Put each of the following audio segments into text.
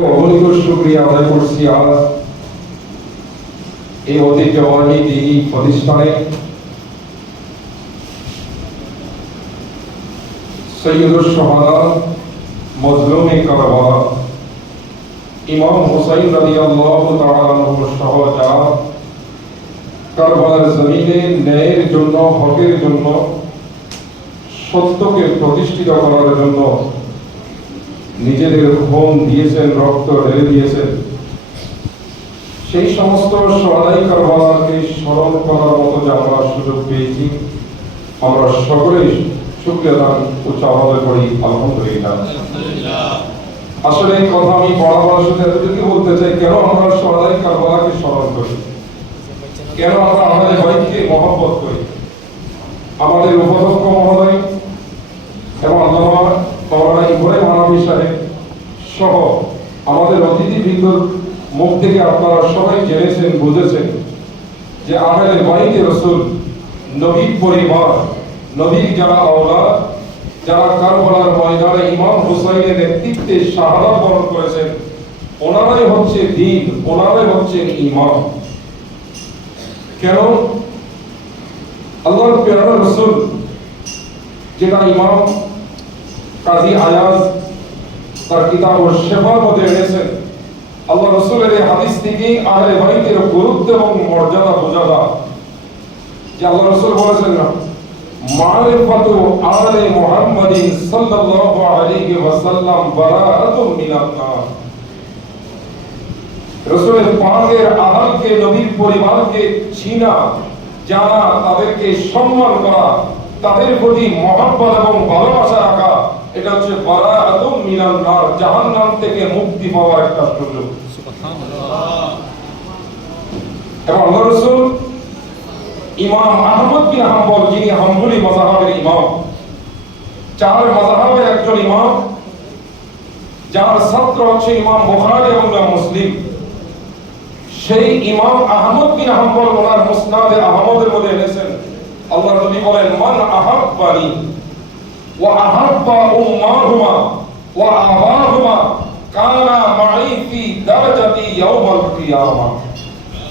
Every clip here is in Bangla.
অগণিত শুকরিয়া আদায় করছি আজ এই ঐতিহ্যবাহী দিনী প্রতিষ্ঠানে সৈয়দুস শুহাদা মজলুমে কারবালা ইমাম হুসাইন রাদিয়াল্লাহু তাআলা আনহু সহ যারা কারবালার জমিনে ন্যায়ের জন্য, হকের জন্য, সত্যকে প্রতিষ্ঠিত করার জন্য নিজেদের খুন দিয়েছেন, রক্ত ঢেলে দিয়েছেন, সেই সমস্ত শহীদ কারবালাকে স্মরণ করার মতো যে আমরা সুযোগ পেয়েছি, আমরা সকলেই শুকরিয়া দান উচ্চারণ করি আলহামদুলিল্লাহ। আসলে এই কথা আমি বরাবর সাথে এতটুকু বলতে চাই, কেন আমরা শহীদ কারবালাকে স্মরণ করি, কেন আমরা আমাদের ভাইকে মহব্বত করি। আমাদের উপাধ্যক্ষ মহোদয় এবং মাওলানা ইব্রাহিম হানাফি সাহেব সহ আমাদের অতিথিবৃন্দর মুখ থেকে আপনারা সবাই জেনেছেন, বুঝেছেন যে আহলে বাইতে রাসূল, নবীর পরিবার, নবীর যারা আওলাদ, যারা কারবালার ময়দানে ইমাম হুসাইনের নেতৃত্বে শাহাদাত বরণ করেছেন, ওনারাই হচ্ছে দ্বীন, ওনারাই হচ্ছেন ইমাম। কেন? আল্লাহর প্যারা রাসূল যেটা ইমাম কাজী আয়াজ তার কিতাব ও শেফার মধ্যে এনেছেন, আল্লাহ রাসূলের এই হাদিস থেকে আহলে বাইতের গুরুত্ব এবং মর্যাদা বোঝা যায়। যে আল্লাহ রাসূল বলেছেন না, মারিফাতু আলে মুহাম্মাদিন সাল্লাল্লাহু আলাইহি ওয়াসাল্লাম বারাআতুম মিনান নার। রাসূলের পাকের আহলকে, নবীর পরিবারকে চিনা, জানা, তাদেরকে সম্মান করা, তাদের প্রতি মহব্বত এবং ভালোবাসা রাখা, এটা হচ্ছে বারাআতুম মিনান নার, জাহান্নাম থেকে মুক্তি পাওয়ার একটা সুযোগ। সুবহানাল্লাহ। এবং আল্লাহর রাসূল ইমাম আহমদ বিন হাম্বল, যিনি হাম্বলি মাযহাবের ইমাম, চার মাযহাবের একজন ইমাম, যার ছাত্র হচ্ছে ইমাম বুখারী এবং ইমাম মুসলিম, সেই ইমাম আহমদ বিন হাম্বল ওনার মুসনাদে আহমদের মধ্যে এনেছেন, আল্লাহর নবী বলেন, মান আহাব্বানি ওয়া আহাব্বা উম্মাহুমা ওয়া আবাহুমা কানা মাই ফি দারাজাতি ইয়াউমাল কিয়ামা।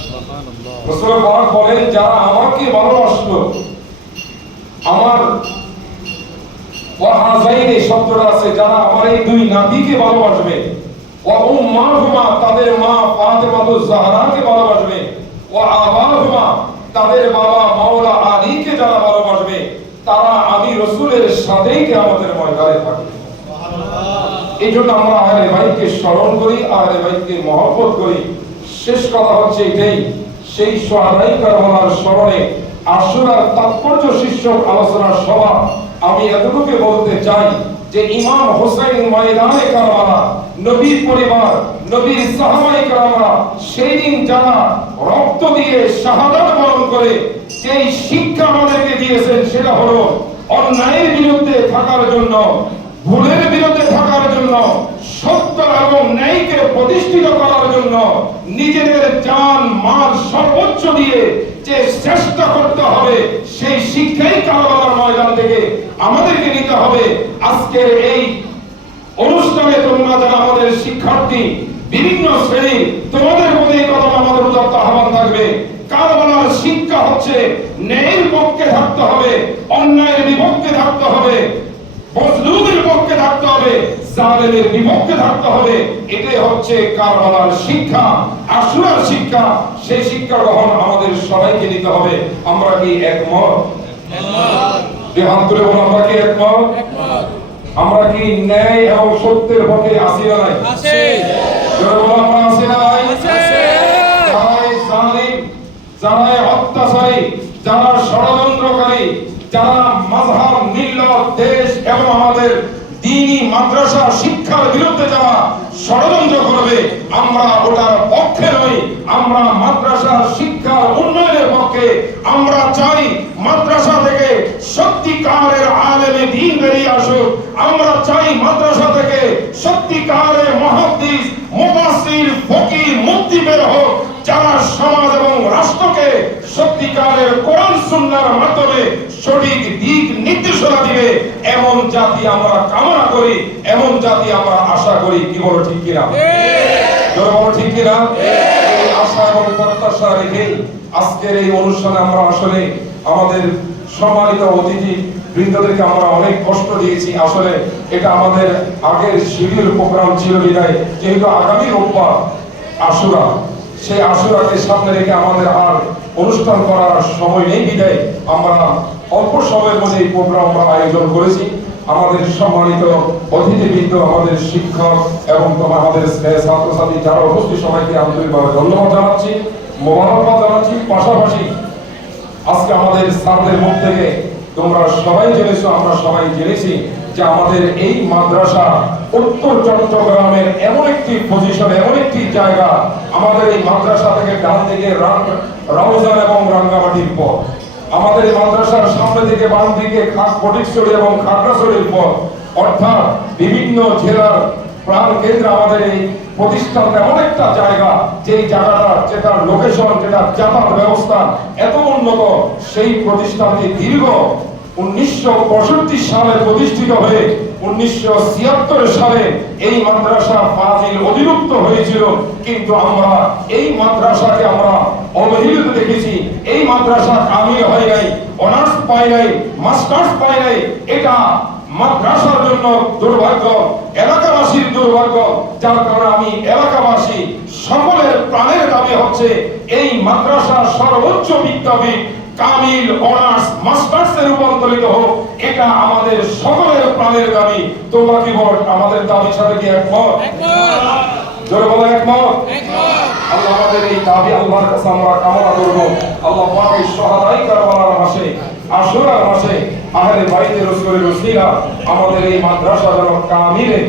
সুবহানাল্লাহ। রাসূল পাক বলেন, যারা আমাকে ভালোবাসলো, আমার ওয়া হাযাইনি শব্দটা আছে, যারা আমার এই দুই নবীকে ভালোবাসবে, ওয়া উম্মাহুমা তাদের মা ফাতেমাতুজ জাহরাকে ভালোবাসবে, ওয়া আবাহুমা তাদের বাবা মাওলা আলীকে যারা ভালোবাসবে, তারা আমি রাসূলের সাথেই কিয়ামতের ময়দানে থাকবে। সুবহানাল্লাহ। এই জন্য আমরা আহলে বাইতকে স্মরণ করি, আহলে বাইতকে মহব্বত করি। শেষ কথা হচ্ছে এটাই, সেই শহীদ কারবালার স্মরণে আশুরার তাৎপর্য শীর্ষক আলোচনার সভা আমি এতটুকু বলতে চাই যে ইমাম হুসাইন ময়দানে কারবালা, নবীর পরিবার, নবীর সাহাবায়ে কেরামরা সেই দিন যারা রক্ত দিয়ে শাহাদাত বরণ করে যেই শিক্ষা আমাদেরকে দিয়েছেন, সেটা হলো অন্যায়ের বিরুদ্ধে থাকার জন্য, ভুলের বিরুদ্ধে থাকার জন্য, সত্য এবং ন্যায়কে প্রতিষ্ঠিত করার জন্য নিজেদের জান মাল সর্বোচ্চ দিয়ে যে চেষ্টা করতে হবে, সেই শিক্ষাই কারবালার ময়দান থেকে আমাদেরকে নিতে হবে। আজকের এই অনুষ্ঠানে তোমরা যারা আমাদের শিক্ষার্থী, বিভিন্ন শ্রেণী, তোমাদের প্রতি কথা আমাদের উদাত্ত আহ্বান থাকবে। কারবালার শিক্ষা হচ্ছে ন্যায়ের পক্ষে থাকতে হবে, অন্যায়ের বিপক্ষে থাকতে হবে, মজলুমের পক্ষে থাকতে হবে, জালেমের বিপক্ষে থাকতে হবে। এটাই হচ্ছে কারবালার শিক্ষা, আশুরার শিক্ষা। সেই শিক্ষা গ্রহণ আমাদের সবাইকে নিতে হবে। আমরা কি একমত? একমত। হাত তুলে বলুন, আমরা কি একমত? একমত। আমরা কি ন্যায় এবং সত্যের পক্ষে আছি না নাই? আছি। জোরে বলুন, আমরা আছি না নাই? আছি। যারা জালিম, যারা অত্যাচারী, যারা ষড়যন্ত্রকারী, যারা মাযহাব, মিল্লাত, দেশ এবং আমাদের দ্বীনি মাদ্রাসা শিক্ষার বিরুদ্ধে যারা ষড়যন্ত্র করবে, আমরা ওটার পক্ষে নই। আমরা মাদ্রাসার শিক্ষার উন্নয়নের পক্ষে। আমরা চাই মাদ্রাসা থেকে সত্যিকারের আলেমে দ্বীন বেরিয়ে আসুক। আমরা চাই মাদ্রাসা থেকে সত্যিকারের মুহাদ্দিস, মুফাসসির, ফকিহ, মুফতি বের হোক, যারা সমাজ এবং রাষ্ট্রকে সত্যিকারের কোরআন সুন্নাহর মাধ্যমে সঠিক দিক নির্দেশনা দিবে, এমন জাতি আমরা কামনা করি, এমন জাতি আমরা আশা করি। কি বলো, ঠিক কিনা? জোরে বলো ঠিক কিনা? এই আশা এবং প্রত্যাশা রেখে আজকের এই অনুষ্ঠানে আমরা আসলে আমাদের সম্মানিত অতিথি বৃন্দদেরকে আমরা অনেক কষ্ট দিয়েছি। আসলে এটা আমাদের আগের শিডিউল প্রোগ্রাম ছিল বিদায়, যেহেতু আগামী রোববার আশুরা, সেই আশুরাকে সামনে রেখে আমাদের আর অনুষ্ঠান করার সময় নেই বিদায় আমরা অল্প সময়ের মধ্যে এই প্রোগ্রাম আমরা আয়োজন করেছি। আমাদের সম্মানিত অতিথিবৃন্দ, আমাদের শিক্ষক এবং আমাদের ছাত্রছাত্রী যারা উপস্থিত সবাইকে আন্তরিকভাবে ধন্যবাদ জানাচ্ছি, মোবারকবাদ জানাচ্ছি। পাশাপাশি আজকে আমাদের স্যারদের মুখ থেকে তোমরা সবাই জেনেছো, আমরা সবাই জেনেছি যে আমাদের এই মাদ্রাসা উত্তর চট্টগ্রামের এমন একটি পজিশন, এমন একটি জায়গা, আমাদের এই মাদ্রাসা থেকে ডান দিকে রাউজান এবং রাঙ্গামাটির পথ, আমাদের এই মাদ্রাসার সামনে থেকে বাম দিকে ফটিকছড়ি এবং খাগড়াছড়ির পথ, অর্থাৎ বিভিন্ন জেলার প্রাণ কেন্দ্র আমাদের এই প্রতিষ্ঠান এমন একটা জায়গা, যেই জায়গাটা, যেটার লোকেশন, যেটা যাতায়াত ব্যবস্থা এত উন্নত, সেই প্রতিষ্ঠানটি দীর্ঘ 1965 সালে প্রতিষ্ঠিত হয়ে 1976 সালে এই মাদ্রাসা ফাজিল অধিভুক্ত হয়েছিল। কিন্তু আমরা এই মাদ্রাসাকে আমরা অবহেলিত দেখেছি। এই মাদ্রাসা কামিল হয় নাই, অনার্স পায় নাই, মাস্টার্স পায় নাই। এটা মাদ্রাসার জন্য দুর্ভাগ্য, এলাকাবাসীর দুর্ভাগ্য। যার কারণে আমি এলাকাবাসী সকলের প্রাণের দাবি হচ্ছে এই মাদ্রাসার সর্বোচ্চ বিদ্যাপীঠ কামিল, অনার্স, মাস্টার্স এ রূপান্তরিত হোক। এটা আমাদের সকলের প্রাণের দাবি। তোমরা কি বল, আমাদের দাবির সাথে কি একমত? জোরে বলো একমত। আল্লাহ আমাদের এই দাবি আল্লাহর কাছে আমরা কামনা করব। আল্লাহ পাক এই শাহাদাই কারবালার মাসে, আশুরার মাসে আহলে বাইতে রাসূলের ওসিলা আমাদের এই মাদ্রাসা যেন কামিলে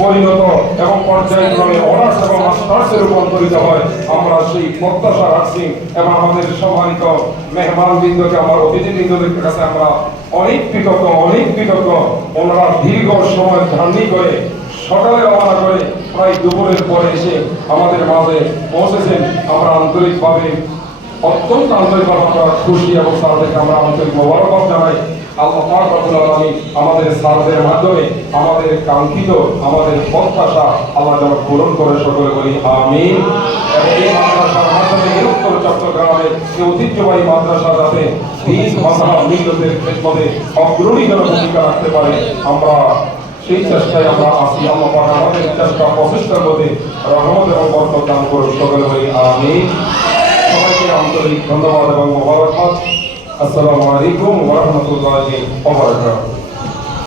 পরিণত এবং পর্যায়ক্রমে অনার্স এবং মাস্টার্সে রূপান্তরিত হয়, আমরা সেই প্রত্যাশা রাখছি। এবং আমাদের সম্মানিত মেহমানবৃন্দকে, আমার অতিথিবৃন্দদের কাছে আমরা অনেক কৃতজ্ঞ। ওনারা দীর্ঘ সময় জার্নি করে সকালে রওনা করে প্রায় দুপুরের পরে এসে আমাদের মাঝে পৌঁছেছেন। আমরা আন্তরিকভাবে, অত্যন্ত আন্তরিকভাবে আমরা খুশি এবং স্যারদেরকে আমরা আন্তরিক মোবারকবাদ জানাই। আল্লাহ পাক রব্বুল আলামিন আমাদের স্যারদের মাধ্যমে আমাদের কাঙ্ক্ষিত, আমাদের প্রত্যাশা আল্লাহ যেন পূরণ করে, সকলে বলি আমিন। এবং এই মাদ্রাসার মাধ্যমে এই উত্তর চট্টগ্রামের এই ঐতিহ্যবাহী মাদ্রাসা যাতে দিন মাযহাব মিল্লাতের খেদমতে অগ্রণী যেন ভূমিকা রাখতে পারে, আমরা সেই চেষ্টায় আমরা আছি। আল্লাহ পাক আমাদের চেষ্টা প্রচেষ্টার মধ্যে রহমত এবং বরকত দান করুন, সকলে বলি আমিন। সবাইকে আন্তরিক ধন্যবাদ এবং মোবারকবাদ। আসসালামু আলাইকুম ওয়া রাহমাতুল্লাহি ওয়া বারাকাতুহু।